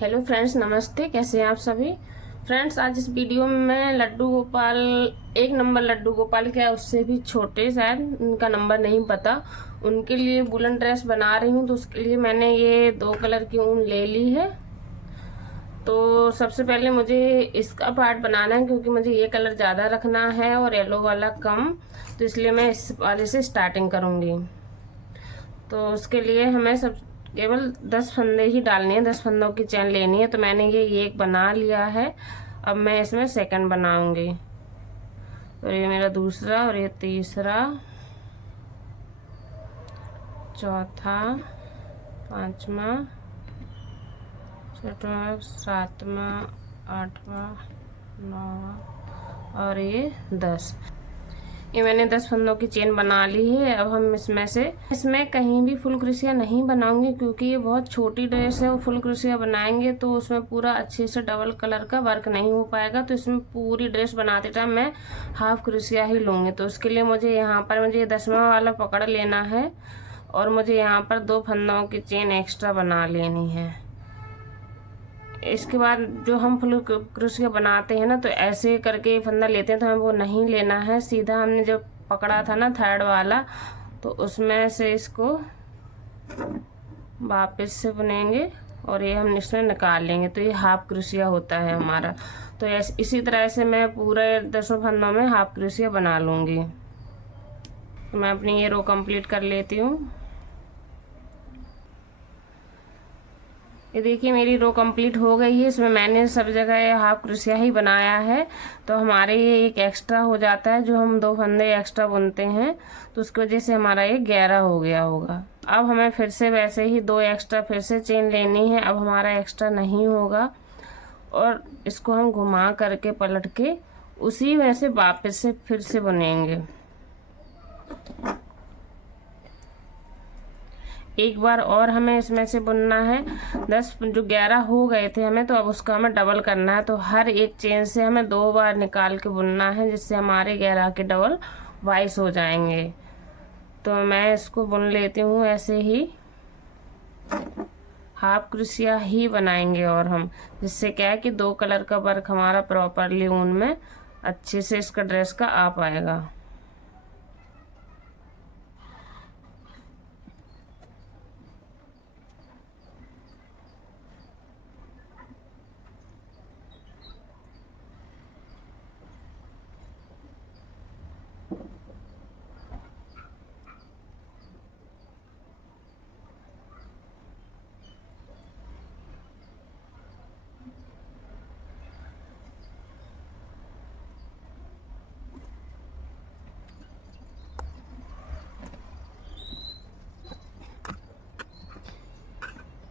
Hello friends, नमस्ते। कैसे हैं आप सभी फ्रेंड्स। आज इस वीडियो में मैं लड्डू गोपाल, एक नंबर लड्डू गोपाल, क्या उससे भी छोटे, शायद उनका नंबर नहीं पता, उनके लिए वुलन ड्रेस बना रही हूँ। तो उसके लिए मैंने ये 2 कलर की ऊन ले ली है। तो सबसे पहले मुझे इसका पार्ट बनाना है, क्योंकि मुझे ये कलर ज़्यादा रखना है और येलो वाला कम। तो इसलिए मैं इस वाले से स्टार्टिंग करूँगी। तो उसके लिए हमें सब केवल 10 फंदे ही डालने हैं, 10 फंदों की चेन लेनी है। तो मैंने ये एक बना लिया है। अब मैं इसमें सेकंड बनाऊंगी। और ये मेरा दूसरा, और ये तीसरा, चौथा, पांचवा, छठवां, सातवां, आठवां, नौवां और ये 10। ये मैंने 10 फंदों की चेन बना ली है। अब हम इसमें कहीं भी फुल क्रोशिया नहीं बनाऊंगी, क्योंकि ये बहुत छोटी ड्रेस है। और फुल क्रोशिया बनाएंगे तो उसमें पूरा अच्छे से डबल कलर का वर्क नहीं हो पाएगा। तो इसमें पूरी ड्रेस बनाते टाइम मैं हाफ क्रोशिया ही लूँगी। तो उसके लिए मुझे यहाँ पर मुझे 10वां वाला पकड़ लेना है, और मुझे यहाँ पर 2 फंदों की चेन एक्स्ट्रा बना लेनी है। इसके बाद जो हम फुल क्रोशिया बनाते हैं ना, तो ऐसे करके फंदा लेते हैं, तो हमें वो नहीं लेना है। सीधा हमने जो पकड़ा था ना थर्ड वाला, तो उसमें से इसको वापस से बुनेंगे और ये हम इसमें निकाल लेंगे। तो ये हाफ क्रोशिया होता है हमारा। तो इसी तरह से मैं पूरे 10 फंदों में हाफ क्रोशिया बना लूँगी। तो मैं अपनी ये रो कंप्लीट कर लेती हूँ। ये देखिए मेरी रो कंप्लीट हो गई है। इसमें मैंने सब जगह हाफ क्रोशिया ही बनाया है। तो हमारे ये एक एक्स्ट्रा हो जाता है, जो हम 2 फंदे एक्स्ट्रा बुनते हैं, तो उसकी वजह से हमारा ये 11 हो गया होगा। अब हमें फिर से वैसे ही 2 एक्स्ट्रा फिर से चेन लेनी है। अब हमारा एक्स्ट्रा नहीं होगा, और इसको हम घुमा करके पलट के उसी में से वापस से फिर से बुनेंगे। एक बार और हमें इसमें से बुनना है। 10 जो 11 हो गए थे हमें, तो अब उसका हमें डबल करना है। तो हर एक चेन से हमें 2 बार निकाल के बुनना है, जिससे हमारे 11 के डबल 22 हो जाएंगे। तो मैं इसको बुन लेती हूँ ऐसे ही। हाफ क्रोशिया ही बनाएंगे और हम, जिससे क्या है कि 2 कलर का वर्क हमारा प्रॉपरली ऊन में अच्छे से इसका ड्रेस का आ पाएगा।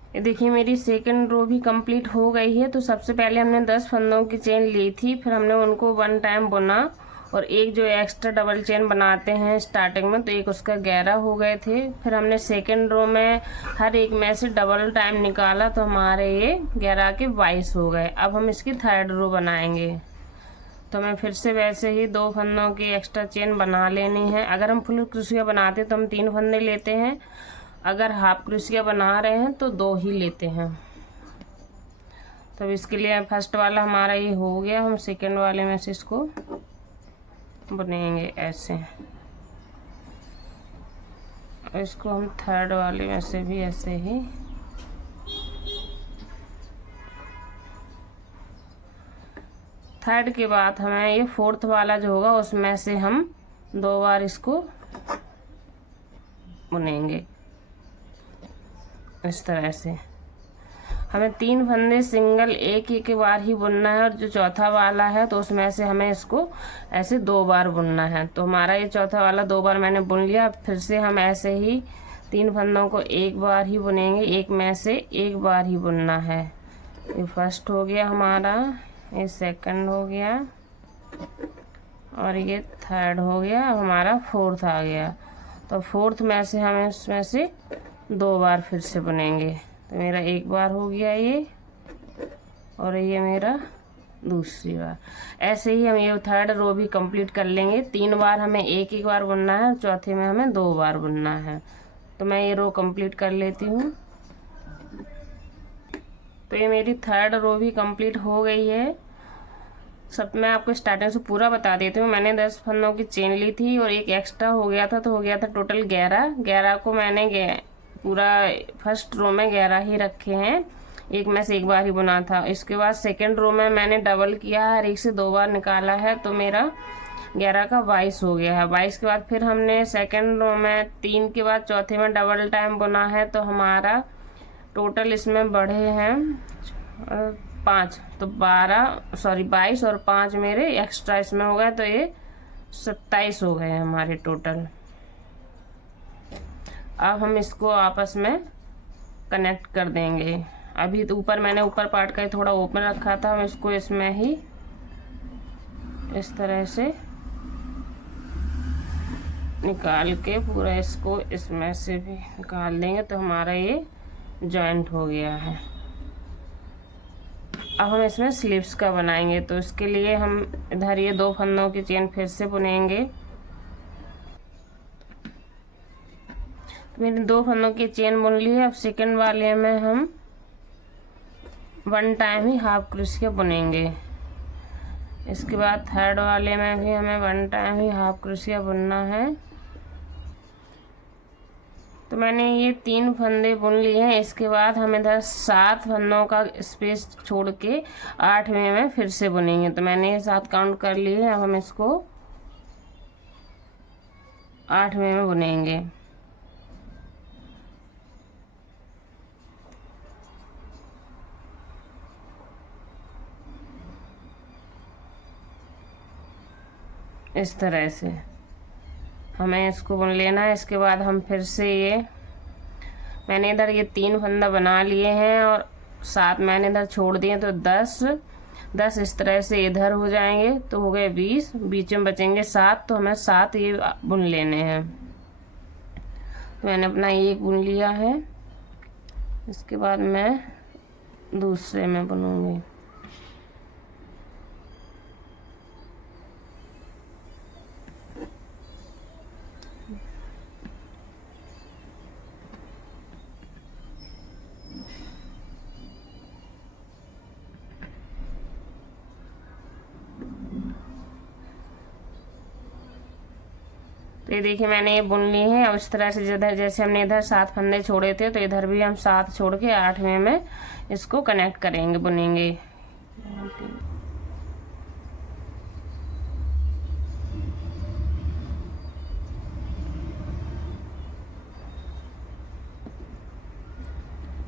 ये देखिए मेरी सेकंड रो भी कंप्लीट हो गई है। तो सबसे पहले हमने 10 फंदों की चेन ली थी, फिर हमने उनको 1 टाइम बुना, और एक जो एक्स्ट्रा डबल चेन बनाते हैं स्टार्टिंग में, तो एक उसका 11 हो गए थे। फिर हमने सेकंड रो में हर एक में से डबल टाइम निकाला, तो हमारे ये 11 के 22 हो गए। अब हम इसकी थर्ड रो बनाएंगे। तो हमें फिर से वैसे ही 2 फंदों की एक्स्ट्रा चेन बना लेनी है। अगर हम फुल क्रोशिया बनाते तो हम 3 फंदे लेते हैं, अगर हाफ क्रोशिया बना रहे हैं तो 2 ही लेते हैं। तो इसके लिए फर्स्ट वाला हमारा ये हो गया। हम सेकंड वाले में से इसको बुनेंगे ऐसे, और इसको हम थर्ड वाले में से भी ऐसे ही। थर्ड के बाद हमें ये फोर्थ वाला जो होगा उसमें से हम 2 बार इसको बुनेंगे इस तरह से। हमें 3 फंदे सिंगल एक बार ही बुनना है, और जो चौथा वाला है तो उसमें से हमें इसको ऐसे 2 बार बुनना है। तो हमारा ये चौथा वाला 2 बार मैंने बुन लिया। फिर से हम ऐसे ही 3 फंदों को एक बार ही बुनेंगे, एक में से एक बार ही बुनना है। ये फर्स्ट हो गया हमारा, ये सेकंड हो गया, और ये थर्ड हो गया। अब हमारा फोर्थ आ गया। तो फोर्थ में से हम इसमें से 2 बार फिर से बुनेंगे। तो मेरा एक बार हो गया ये, और ये मेरा दूसरी बार। ऐसे ही हम ये थर्ड रो भी कंप्लीट कर लेंगे। 3 बार हमें एक बार बुनना है, चौथे में हमें 2 बार बुनना है। तो मैं ये रो कंप्लीट कर लेती हूँ। तो ये मेरी थर्ड रो भी कंप्लीट हो गई है। सब मैं आपको स्टार्टिंग से पूरा बता देती हूँ। मैंने 10 फंदों की चेन ली थी और एक एक्स्ट्रा हो गया था, तो हो गया था टोटल 11 को मैंने पूरा फर्स्ट रो में 11 ही रखे हैं, एक में से एक बार ही बुना था। इसके बाद सेकंड रो में मैंने डबल किया है और एक से 2 बार निकाला है, तो मेरा 11 का 22 हो गया है। 22 के बाद फिर हमने सेकंड रो में 3 के बाद चौथे में डबल टाइम बुना है, तो हमारा टोटल इसमें बढ़े हैं 5, तो 22 और 5 मेरे एक्स्ट्रा इसमें हो गए, तो ये 27 हो गए हमारे टोटल। अब हम इसको आपस में कनेक्ट कर देंगे। अभी तो मैंने ऊपर पार्ट का थोड़ा ओपन रखा था, हम इसको इसमें ही इस तरह से निकाल के पूरा इसको इसमें से भी निकाल देंगे, तो हमारा ये जॉइंट हो गया है। अब हम इसमें स्लीव्स का बनाएंगे, तो इसके लिए हम इधर ये 2 फंदों की चेन फिर से बुनेंगे। मैंने 2 फंदों की चेन बुन ली है। अब सेकंड वाले में हम 1 टाइम ही हाफ क्रोशिया बुनेंगे। इसके बाद थर्ड वाले में भी हमें 1 टाइम ही हाफ क्रोशिया बुनना है। तो मैंने ये 3 फंदे बुन लिए हैं। इसके बाद हम इधर 7 फंदों का स्पेस छोड़ के 8वें में फिर से बुनेंगे। तो मैंने ये 7 काउंट कर लिए हैं। अब हम इसको 8वें में बुनेंगे। इस तरह से हमें इसको बुन लेना है। इसके बाद हम फिर से मैंने इधर ये 3 फंदा बना लिए हैं और 7 मैंने इधर छोड़ दिए, तो 10 इस तरह से इधर हो जाएंगे, तो हो गए 20, बीच में बचेंगे 7, तो हमें 7 ये बुन लेने हैं। तो मैंने अपना एक बुन लिया है। इसके बाद मैं दूसरे में बुनूंगी। तो ये देखिए मैंने ये बुन ली है। अब इस तरह से जिधर जैसे हमने इधर 7 फंदे छोड़े थे, तो इधर भी हम 7 छोड़ के 8वें में इसको कनेक्ट करेंगे, बुनेंगे।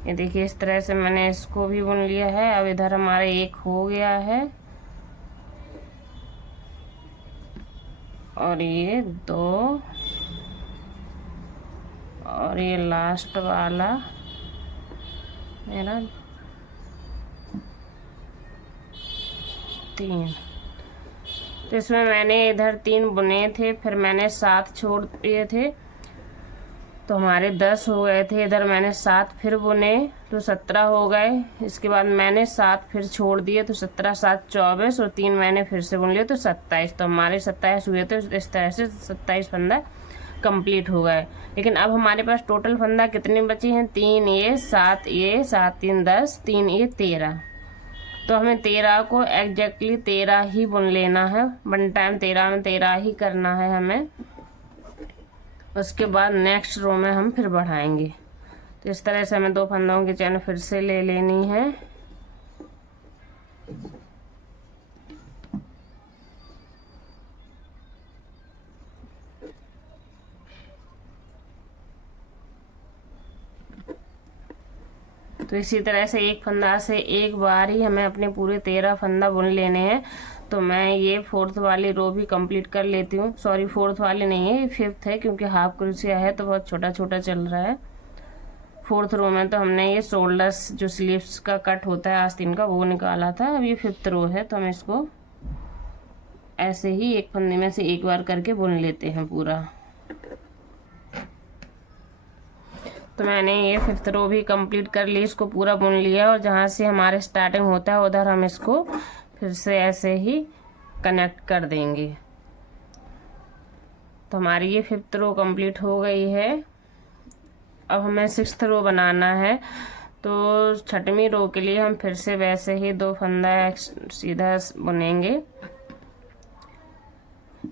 ये देखिए इस तरह से मैंने इसको भी बुन लिया है। अब इधर हमारा एक हो गया है और ये 2 और ये लास्ट वाला मेरा 3। तो इसमें मैंने इधर 3 बुने थे, फिर मैंने 7 छोड़ दिए थे, तो हमारे 10 हो गए थे। इधर मैंने 7 फिर बुने, तो 17 हो गए। इसके बाद मैंने 7 फिर छोड़ दिए, तो 17 7 24 और 3 मैंने फिर से बुन लिए, तो 27। तो हमारे 27 हुए थे। इस तरह से 27 फंदा कंप्लीट हो गए। लेकिन अब हमारे पास टोटल फंदा कितने बचे हैं? 3 ये 7 ये 7 3 10 3 ये 13। तो हमें 13 को एग्जैक्टली 13 ही बुन लेना है। 1 टाइम 13 में 13 ही करना है हमें। उसके बाद नेक्स्ट रो में हम फिर बढ़ाएंगे। तो इस तरह से हमें 2 फंदों की चेन फिर से ले लेनी है। तो इसी तरह से एक फंदा से एक बार ही हमें अपने पूरे 13 फंदा बुन लेने हैं। तो मैं ये 4th वाली रो भी कंप्लीट कर लेती हूँ। सॉरी 4th वाली नहीं है, ये 5th है, क्योंकि हाफ क्रोशिया है तो बहुत छोटा छोटा चल रहा है। 4th रो में तो हमने ये शोल्डर्स जो स्लीव्स का कट होता है आस्तीन का, वो निकाला था। अब ये 5th रो है, तो हम इसको ऐसे ही एक फंदे में से एक बार करके बुन लेते हैं पूरा। तो मैंने ये 5th रो भी कंप्लीट कर ली, इसको पूरा बुन लिया। और जहाँ से हमारे स्टार्टिंग होता है उधर हम इसको फिर से ऐसे ही कनेक्ट कर देंगे। तो हमारी ये 5th रो कंप्लीट हो गई है। अब हमें 6th रो बनाना है। तो छठवीं रो के लिए हम फिर से वैसे ही 2 फंदा सीधा बुनेंगे।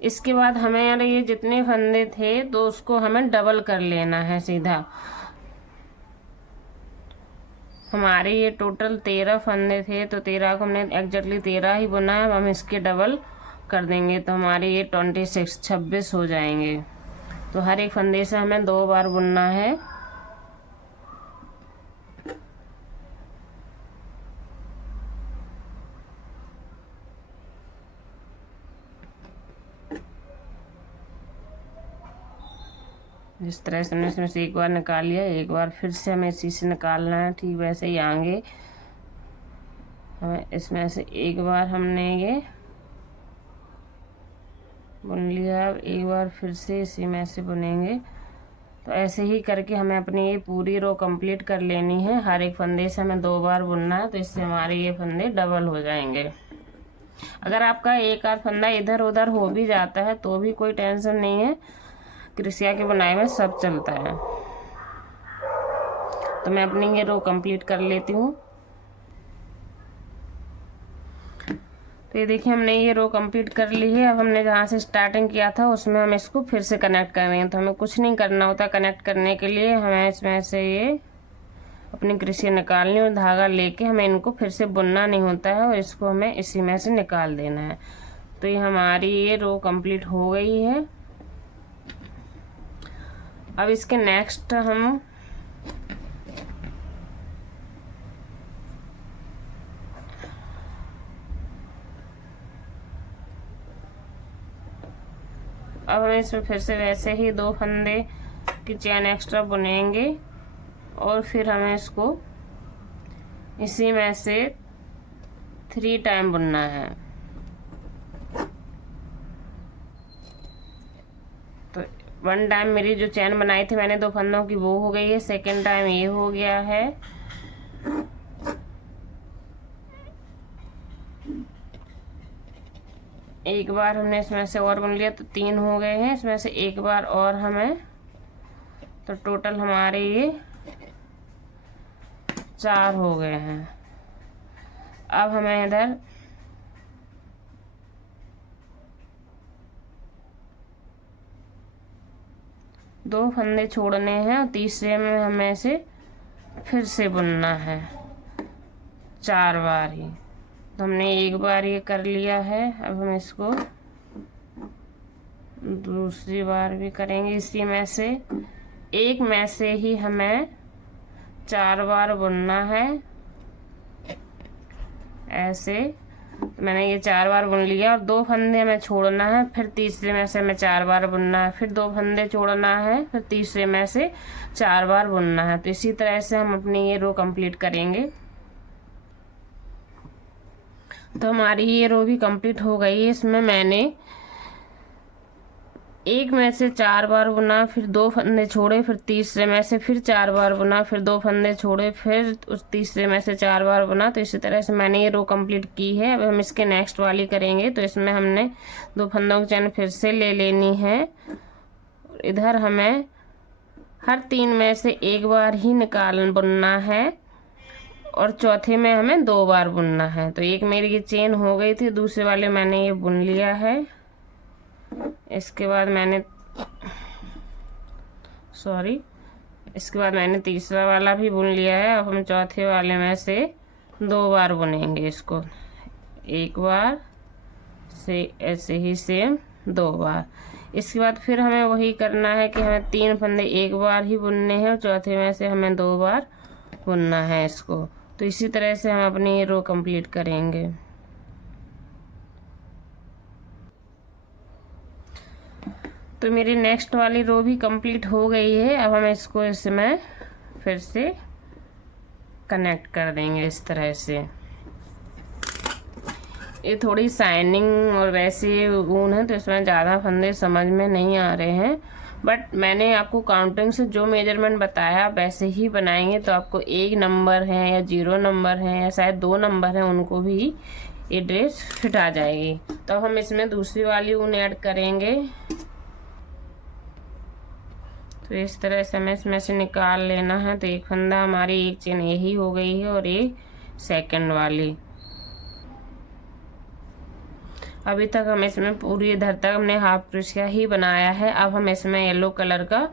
इसके बाद हमें यार ये जितने फंदे थे तो उसको हमें डबल कर लेना है सीधा। हमारे ये टोटल 13 फंदे थे, तो 13 को हमने एग्जैक्टली 13 ही बुना है। अब हम इसके डबल कर देंगे तो हमारे ये 26 हो जाएंगे। तो हर एक फंदे से हमें 2 बार बुनना है। जिस तरह से हमने इसमें से एक बार निकाल लिया, एक बार फिर से हमें इसी से निकालना है। ठीक वैसे ही आगे हमें इसमें से एक बार हमने ये बुन लिया, अब एक बार फिर से इसी में से बुनेंगे। तो ऐसे ही करके हमें अपनी ये पूरी रो कंप्लीट कर लेनी है। हर एक फंदे से हमें 2 बार बुनना है, तो इससे हमारे ये फंदे डबल हो जाएंगे। अगर आपका एक आध फंदा इधर उधर हो भी जाता है तो भी कोई टेंशन नहीं है, क्रिसिया की बुनाई में सब चलता है। तो मैं अपनी ये रो कंप्लीट कर लेती हूँ। तो ये देखिए हमने ये रो कंप्लीट कर ली है। अब हमने जहाँ से स्टार्टिंग किया था उसमें हम इसको फिर से कनेक्ट करेंगे। तो हमें कुछ नहीं करना होता कनेक्ट करने के लिए, हमें इसमें से ये अपनी क्रिसिया निकालनी और धागा लेके हमें इनको फिर से बुनना नहीं होता है और इसको हमें इसी में से निकाल देना है। तो ये हमारी ये रो कंप्लीट हो गई है। अब इसके नेक्स्ट हम अब हम इसमें फिर से वैसे ही 2 फंदे की चेन एक्स्ट्रा बुनेंगे और फिर हमें इसको इसी में से 3 टाइम बुनना है। तो 1 टाइम मेरी जो चेन बनाई थी मैंने 2 फंदों की वो हो गई है, सेकेंड टाइम ये हो गया है। एक बार हमने इसमें से और बुन लिया तो 3 हो गए हैं, इसमें से एक बार और हमें, तो टोटल हमारे ये 4 हो गए हैं। अब हमें इधर दो फंदे छोड़ने हैं और तीसरे में हमें इसे फिर से बुनना है 4 बार ही। तो हमने एक बार ये कर लिया है, अब हम इसको दूसरी बार भी करेंगे। इसी में से एक में से ही हमें 4 बार बुनना है ऐसे। मैंने ये 4 बार बुन लिया और 2 फंदे हमें छोड़ना है, फिर तीसरे में से हमें 4 बार बुनना है, फिर 2 फंदे छोड़ना है, फिर तीसरे में से 4 बार बुनना है। तो इसी तरह से हम अपनी ये रो कंप्लीट करेंगे। तो हमारी ये रो भी कंप्लीट हो गई है। इसमें मैंने एक में से 4 बार बुना, फिर 2 फंदे छोड़े, फिर तीसरे में से फिर 4 बार बुना, फिर 2 फंदे छोड़े, फिर उस तीसरे में से 4 बार बुना। तो इसी तरह से मैंने ये रो कंप्लीट की है। अब हम इसके नेक्स्ट वाली करेंगे। तो इसमें हमने 2 फंदों की चैन फिर से ले लेनी है। इधर हमें हर 3 में से एक बार ही बुनना है और चौथे में हमें 2 बार बुनना है। तो एक मेरी ये चेन हो गई थी, दूसरे वाले मैंने ये बुन लिया है। इसके बाद मैंने तीसरा वाला भी बुन लिया है। अब हम चौथे वाले में से 2 बार बुनेंगे इसको, एक बार से ऐसे ही सेम 2 बार। इसके बाद फिर हमें वही करना है कि हमें 3 फंदे एक बार ही बुनने हैं और चौथे में से हमें 2 बार बुनना है इसको। तो इसी तरह से हम अपनी ये रो कंप्लीट करेंगे। तो मेरी नेक्स्ट वाली रो भी कंप्लीट हो गई है। अब हम इसको इसमें फिर से कनेक्ट कर देंगे इस तरह से। ये थोड़ी शाइनिंग और वैसे ऊन है तो इसमें ज़्यादा फंदे समझ में नहीं आ रहे हैं, बट मैंने आपको काउंटिंग से जो मेजरमेंट बताया वैसे ही बनाएंगे तो आपको 1 नंबर है या 0 नंबर है या शायद 2 नंबर है उनको भी ये ड्रेस फिट आ जाएगी। तो हम इसमें दूसरी वाली ऊन ऐड करेंगे। तो इस तरह से हमें इसमें से निकाल लेना है। तो एक फंदा हमारी एक चेन यही हो गई है और ये सेकंड वाली। अभी तक हम इसमें पूरी इधर तक हमने हाफ क्रोशिया ही बनाया है। अब हम इसमें येलो कलर का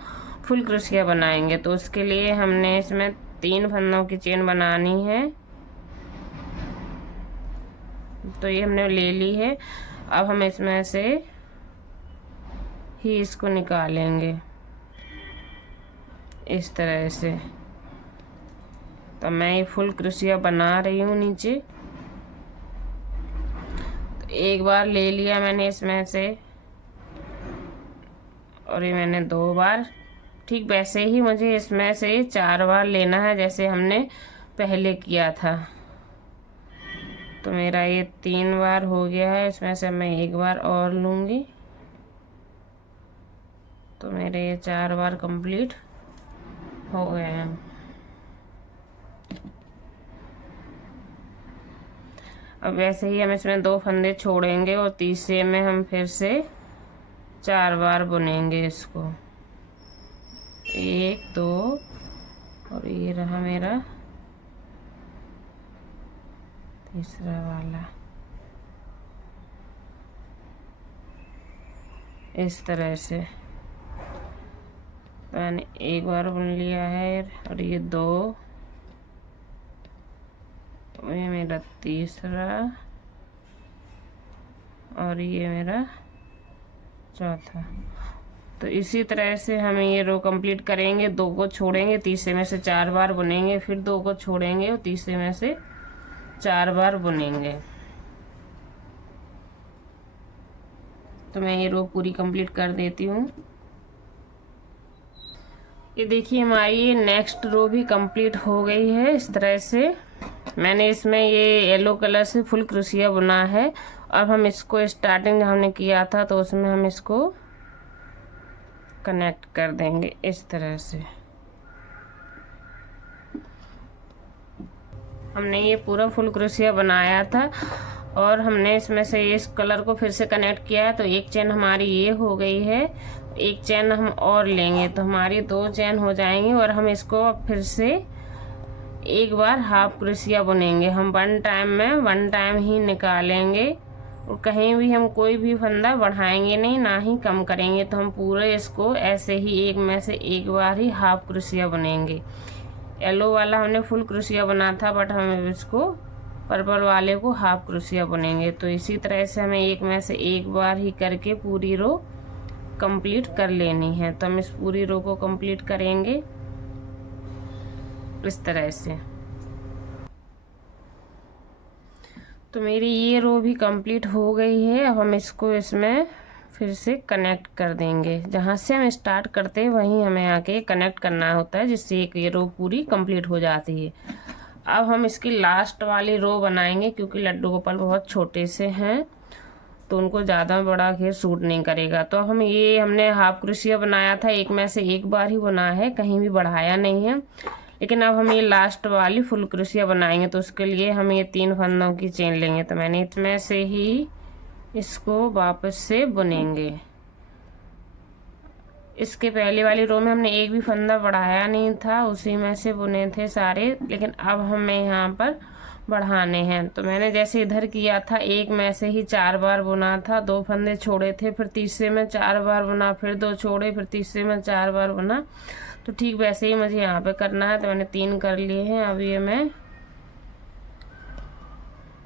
फुल क्रोशिया बनाएंगे। तो उसके लिए हमने इसमें 3 फंदों की चेन बनानी है। तो ये हमने ले ली है। अब हम इसमें से ही इसको निकालेंगे इस तरह से। तो मैं ये फुल क्रोशिया बना रही हूँ नीचे। तो एक बार ले लिया मैंने इसमें से और ये मैंने 2 बार। ठीक वैसे ही मुझे इसमें से 4 बार लेना है जैसे हमने पहले किया था। तो मेरा ये 3 बार हो गया है। इसमें से मैं 1 बार और लूँगी। तो मेरे ये 4 बार कंप्लीट हो गए हैं। अब वैसे ही हम इसमें 2 फंदे छोड़ेंगे और तीसरे में हम फिर से 4 बार बुनेंगे इसको। 1 2 और ये रहा मेरा तीसरा वाला। इस तरह से मैंने 1 बार बुन लिया है और ये 2, ये मेरा तीसरा और ये मेरा चौथा। तो इसी तरह से हम ये रो कंप्लीट करेंगे। 2 को छोड़ेंगे, तीसरे में से 4 बार बुनेंगे, फिर 2 को छोड़ेंगे और तीसरे में से 4 बार बुनेंगे। तो मैं ये रो पूरी कंप्लीट कर देती हूँ। ये देखिए हमारी ये नेक्स्ट रो भी कंप्लीट हो गई है। इस तरह से मैंने इसमें ये येलो कलर से फुल क्रोशिया बुना है। अब हम इसको स्टार्टिंग हमने किया था तो उसमें हम इसको कनेक्ट कर देंगे इस तरह से। हमने ये पूरा फुल क्रोशिया बनाया था और हमने इसमें से इस कलर को फिर से कनेक्ट किया है। तो एक चेन हमारी ये हो गई है। एक चेन हम और लेंगे तो हमारी 2 चेन हो जाएंगी और हम इसको फिर से एक बार हाफ क्रोशिया बुनेंगे। हम 1 टाइम में 1 टाइम ही निकालेंगे और कहीं भी हम कोई भी फंदा बढ़ाएंगे नहीं, ना ही कम करेंगे। तो हम पूरे इसको ऐसे ही एक में से एक बार ही हाफ क्रोशिया बुनेंगे। येलो वाला हमने फुल क्रोशिया बना था बट हम इसको पर्पल वाले को हाफ क्रोशिया बुनेंगे। तो इसी तरह से हमें एक में से एक बार ही करके पूरी रो कंप्लीट कर लेनी है। तो हम इस पूरी रो को कंप्लीट करेंगे इस तरह से। तो मेरी ये रो भी कंप्लीट हो गई है। अब हम इसको इसमें फिर से कनेक्ट कर देंगे। जहाँ से हम स्टार्ट करते हैं वहीं हमें आके कनेक्ट करना होता है, जिससे एक ये रो पूरी कंप्लीट हो जाती है। अब हम इसकी लास्ट वाली रो बनाएंगे क्योंकि लड्डू गोपाल बहुत छोटे से हैं तो उनको ज़्यादा बड़ा घेर सूट नहीं करेगा। तो हम ये हमने हाफ क्रोशिया बनाया था, एक में से एक बार ही बनाया है, कहीं भी बढ़ाया नहीं है। लेकिन अब हम ये लास्ट वाली फुल क्रोशिया बनाएंगे तो उसके लिए हम ये 3 फंदों की चेन लेंगे। तो मैंने इसमें से ही इसको वापस से बुनेंगे। इसके पहले वाली रो में हमने एक भी फंदा बढ़ाया नहीं था, उसी में से बुने थे सारे। लेकिन अब हमें यहाँ पर बढ़ाने हैं। तो मैंने जैसे इधर किया था, एक में से ही 4 बार बुना था, 2 फंदे छोड़े थे, फिर तीसरे में 4 बार बुना, फिर 2 छोड़े, फिर तीसरे में 4 बार बुना। तो ठीक वैसे ही मुझे यहाँ पे करना है। तो मैंने 3 कर लिए हैं। अब ये मैं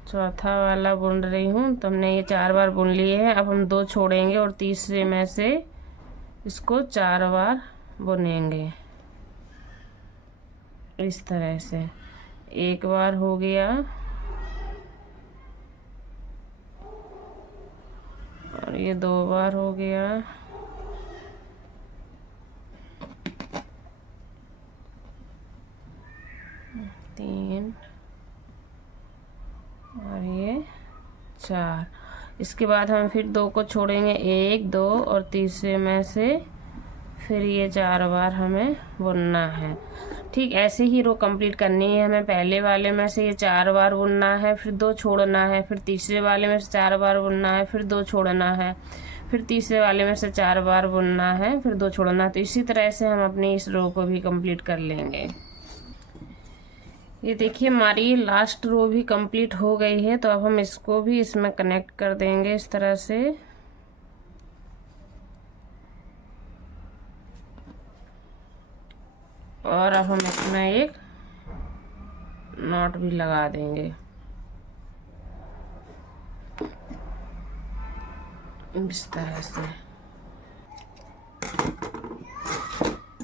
चौथा वाला बुन रही हूँ। तो हमने ये 4 बार बुन लिए हैं। अब हम 2 छोड़ेंगे और तीसरे में से इसको 4 बार बुनेंगे इस तरह से। 1 बार हो गया और ये 2 बार हो गया, 3 और ये 4। इसके बाद हम फिर 2 को छोड़ेंगे, 1 2 और तीसरे में से फिर ये 4 बार हमें बुनना है। ठीक ऐसे ही रो कंप्लीट करनी है हमें। पहले वाले में से ये 4 बार बुनना है, फिर 2 छोड़ना है, फिर तीसरे वाले में से 4 बार बुनना है, फिर 2 छोड़ना है, फिर तीसरे वाले में से 4 बार बुनना है, फिर 2 छोड़ना है। तो इसी तरह से हम अपनी इस रो को भी कंप्लीट कर लेंगे। ये देखिए हमारी ये लास्ट रो भी कंप्लीट हो गई है। तो अब हम इसको भी इसमें कनेक्ट कर देंगे इस तरह से। और अब हम इसमें एक नॉट भी लगा देंगे इस तरह से।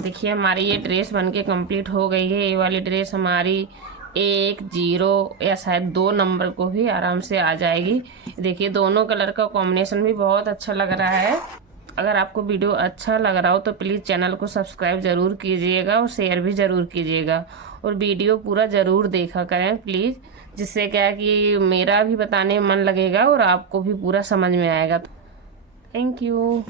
देखिए हमारी ये ड्रेस बनके कंप्लीट हो गई है। ये वाली ड्रेस हमारी 1, 0 या शायद 2 नंबर को भी आराम से आ जाएगी। देखिए दोनों कलर का कॉम्बिनेशन भी बहुत अच्छा लग रहा है। अगर आपको वीडियो अच्छा लग रहा हो तो प्लीज़ चैनल को सब्सक्राइब ज़रूर कीजिएगा और शेयर भी ज़रूर कीजिएगा, और वीडियो पूरा ज़रूर देखा करें प्लीज़, जिससे क्या है कि मेरा भी बताने में मन लगेगा और आपको भी पूरा समझ में आएगा। Thank you.